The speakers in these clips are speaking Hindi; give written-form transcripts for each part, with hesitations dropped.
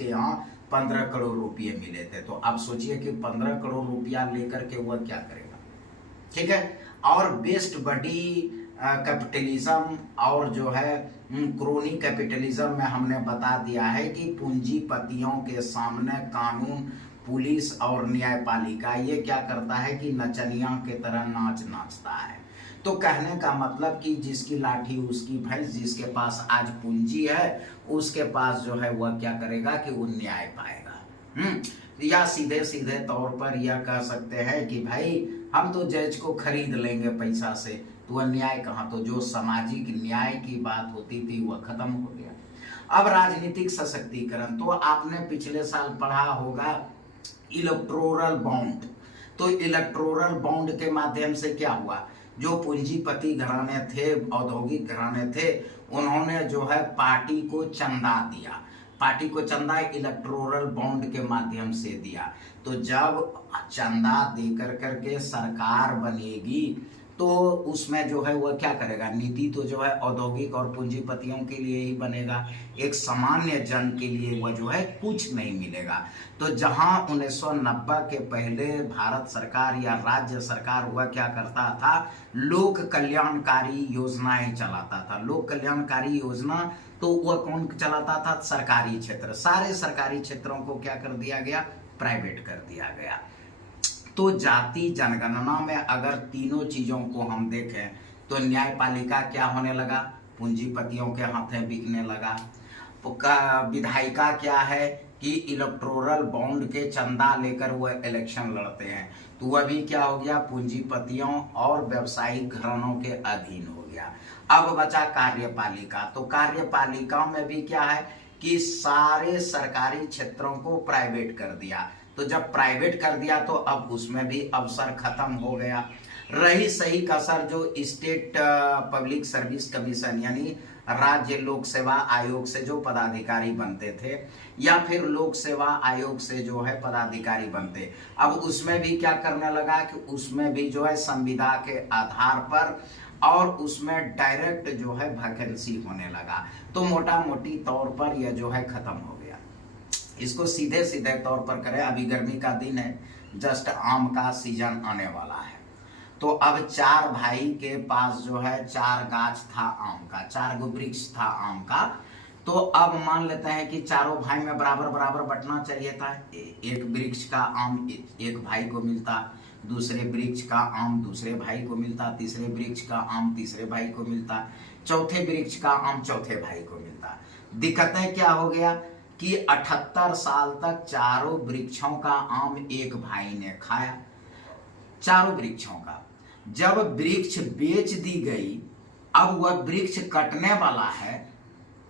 के यहाँ 15 करोड़ रुपये मिले थे। तो आप सोचिए कि 15 करोड़ रुपया लेकर के वह क्या करेगा। ठीक है। और बेस्ट बडी कैपिटलिज्म और जो है क्रोनी कैपिटलिज्म में हमने बता दिया है कि पूंजीपतियों के सामने कानून, पुलिस और न्यायपालिका ये क्या करता है कि नचनिया के तरह नाच नाचता है। तो कहने का मतलब कि जिसकी लाठी उसकी भैंस, जिसके पास आज पूंजी है उसके पास जो है वह क्या करेगा कि वो न्याय पाएगा। या सीधे सीधे तौर पर यह कह सकते हैं कि भाई हम तो जज को खरीद लेंगे पैसा से, तो वह न्याय कहाँ। तो जो सामाजिक न्याय की बात होती थी वह खत्म हो गया। अब राजनीतिक सशक्तिकरण, तो आपने पिछले साल पढ़ा होगा इलेक्टोरल बॉन्ड। तो इलेक्टोरल बॉन्ड के माध्यम से क्या हुआ, जो पूंजीपति घराने थे, औद्योगिक घराने थे, उन्होंने जो है पार्टी को चंदा दिया। पार्टी को चंदा इलेक्टोरल बॉन्ड के माध्यम से दिया। तो जब चंदा देकर करके सरकार बनेगी तो उसमें जो है वह क्या करेगा, नीति तो जो है औद्योगिक और पूंजीपतियों के लिए ही बनेगा, एक सामान्य जन के लिए वह जो है कुछ नहीं मिलेगा। तो जहां 1990 के पहले भारत सरकार या राज्य सरकार हुआ क्या करता था, लोक कल्याणकारी योजनाएं चलाता था। लोक कल्याणकारी योजना तो वह कौन चलाता था, सरकारी क्षेत्र। सारे सरकारी क्षेत्रों को क्या कर दिया गया, प्राइवेट कर दिया गया। तो जाति जनगणना में अगर तीनों चीजों को हम देखें तो न्यायपालिका क्या होने लगा, पूंजीपतियों के हाथों बिकने लगा। विधायिका क्या है कि इलेक्टोरल बॉन्ड के चंदा लेकर वह इलेक्शन लड़ते हैं, तो वह भी क्या हो गया, पूंजीपतियों और व्यवसायिक घरानों के अधीन हो गया। अब बचा कार्यपालिका। तो कार्यपालिका में भी क्या है कि सारे सरकारी क्षेत्रों को प्राइवेट कर दिया। तो जब प्राइवेट कर दिया तो अब उसमें भी अवसर खत्म हो गया। रही सही कसर जो स्टेट पब्लिक सर्विस कमीशन यानी राज्य लोक सेवा आयोग से जो पदाधिकारी बनते थे या फिर लोक सेवा आयोग से जो है पदाधिकारी बनते, अब उसमें भी क्या करने लगा कि उसमें भी जो है संविदा के आधार पर और उसमें डायरेक्ट जो है वैकेंसी होने लगा। तो मोटा मोटी तौर पर यह जो है खत्म हो गया। इसको सीधे सीधे तौर पर करें, अभी गर्मी का दिन है, जस्ट आम का सीजन आने वाला है। तो अब 4 भाई के पास जो है 4 गाछ था आम का, 4 गो वृक्ष था आम का। तो अब मान लेते हैं कि चारों भाई में बराबर बराबर बंटना चाहिए था। एक वृक्ष का आम एक भाई को मिलता, दूसरे वृक्ष का आम दूसरे भाई को मिलता, तीसरे वृक्ष का आम तीसरे भाई को मिलता, चौथे वृक्ष का आम चौथे भाई को मिलता। दिक्कतें क्या हो गया कि 78 साल तक चारों वृक्षों का आम एक भाई ने खाया, चारों वृक्षों का। जब वृक्ष बेच दी गई, अब वह वृक्ष कटने वाला है,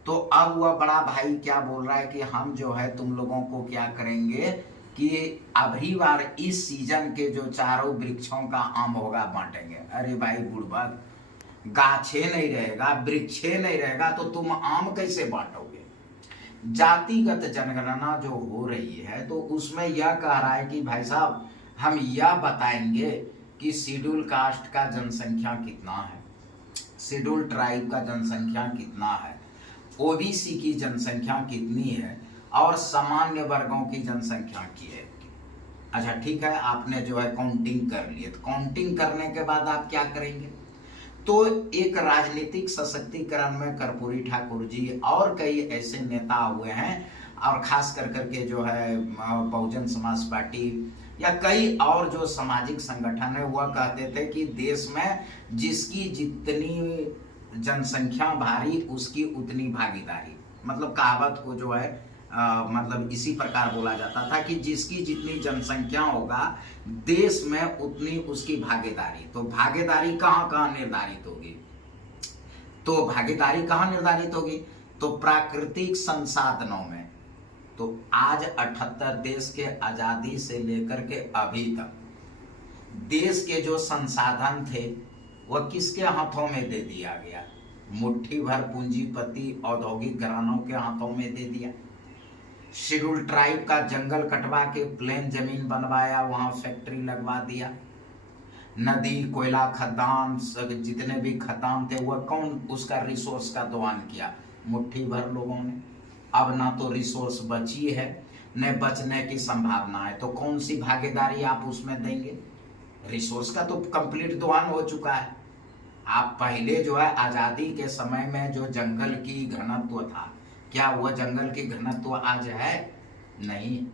तो अब वह बड़ा भाई क्या बोल रहा है कि हम जो है तुम लोगों को क्या करेंगे कि अभी बार इस सीजन के जो चारों वृक्षों का आम होगा बांटेंगे। अरे भाई बुढ़बक, गाछे नहीं रहेगा, वृक्षे नहीं रहेगा तो तुम आम कैसे बांटोगे। जातिगत जनगणना जो हो रही है तो उसमें यह कह रहा है कि भाई साहब हम यह बताएंगे कि शेड्यूल कास्ट का जनसंख्या कितना है, शेड्यूल ट्राइब का जनसंख्या कितना है, ओबीसी की जनसंख्या कितनी है और सामान्य वर्गों की जनसंख्या की है। अच्छा ठीक है, आपने जो है काउंटिंग कर लिए, तो काउंटिंग करने के बाद आप क्या करेंगे। तो एक राजनीतिक सशक्तिकरण में कर्पूरी ठाकुर जी और कई ऐसे नेता हुए हैं और खास कर करके जो है बहुजन समाज पार्टी या कई और जो सामाजिक संगठन है वह कहते थे कि देश में जिसकी जितनी जनसंख्या भारी उसकी उतनी भागीदारी। मतलब कहावत को जो है मतलब इसी प्रकार बोला जाता था कि जिसकी जितनी जनसंख्या होगा देश में उतनी उसकी भागीदारी। तो भागीदारी कहाँ कहाँ निर्धारित होगी, तो भागीदारी कहाँ निर्धारित होगी, तो प्राकृतिक संसाधनों में। तो आज 78 देश के आजादी से लेकर के अभी तक देश के जो संसाधन थे वह किसके हाथों में दे दिया गया, मुट्ठी भर पूंजीपति औद्योगिक घरानों के हाथों में दे दिया। शेड्यूल ट्राइब का जंगल कटवा के प्लेन जमीन बनवाया, वहां फैक्ट्री लगवा दिया। नदी कोयला खदान जितने भी खदान थे वह कौन उसका रिसोर्स का दोहन किया, मुट्ठी भर लोगों ने। अब ना तो रिसोर्स बची है न बचने की संभावना है, तो कौन सी भागीदारी आप उसमें देंगे? रिसोर्स का तो कंप्लीट दोहन हो चुका है। आप पहले जो है आजादी के समय में जो जंगल की घनत्व था, क्या वह जंगल की घनत्व आज है? नहीं।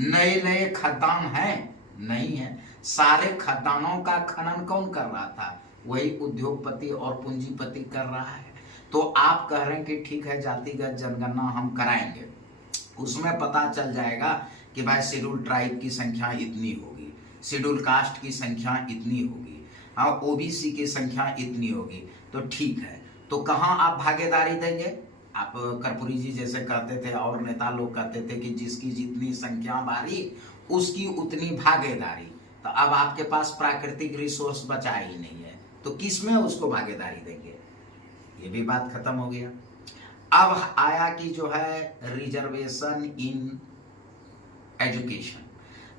नए नए खदान है? नहीं है। सारे खदानों का खनन कौन कर रहा था? वही उद्योगपति और पूंजीपति कर रहा है। तो आप कह रहे हैं कि ठीक है जातिगत जनगणना हम कराएंगे, उसमें पता चल जाएगा कि भाई शेड्यूल ट्राइब की संख्या इतनी होगी, शेड्यूल कास्ट की संख्या इतनी होगी, हाँ ओबीसी की संख्या इतनी होगी, तो ठीक है। तो कहाँ आप भागीदारी देंगे? आप कर्पूरी जी जैसे कहते थे और नेता लोग कहते थे कि जिसकी जितनी संख्या बारी उसकी उतनी भागीदारी। तो अब आपके पास प्राकृतिक रिसोर्स बचा ही नहीं है, तो किस में उसको भागीदारी देंगे? ये भी बात खत्म हो गया। अब आया कि जो है रिजर्वेशन इन एजुकेशन,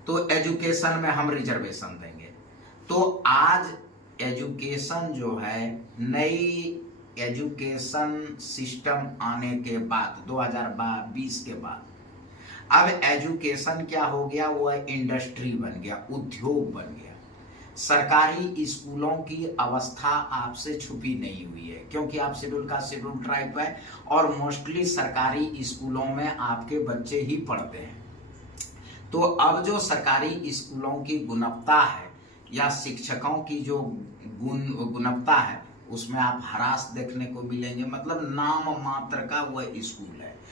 तो एजुकेशन में हम रिजर्वेशन देंगे। तो आज एजुकेशन जो है, नई एजुकेशन सिस्टम आने के बाद 2020 के बाद अब एजुकेशन क्या हो गया? वो इंडस्ट्री बन गया, उद्योग बन गया। सरकारी स्कूलों की अवस्था आपसे छुपी नहीं हुई है, क्योंकि आप शेड्यूल का शेड्यूल ट्राइब है और मोस्टली सरकारी स्कूलों में आपके बच्चे ही पढ़ते हैं। तो अब जो सरकारी स्कूलों की गुणवत्ता है या शिक्षकों की जो गुणवत्ता है, उसमें आप ह्रास देखने को मिलेंगे। मतलब नाम मात्र का वह स्कूल है,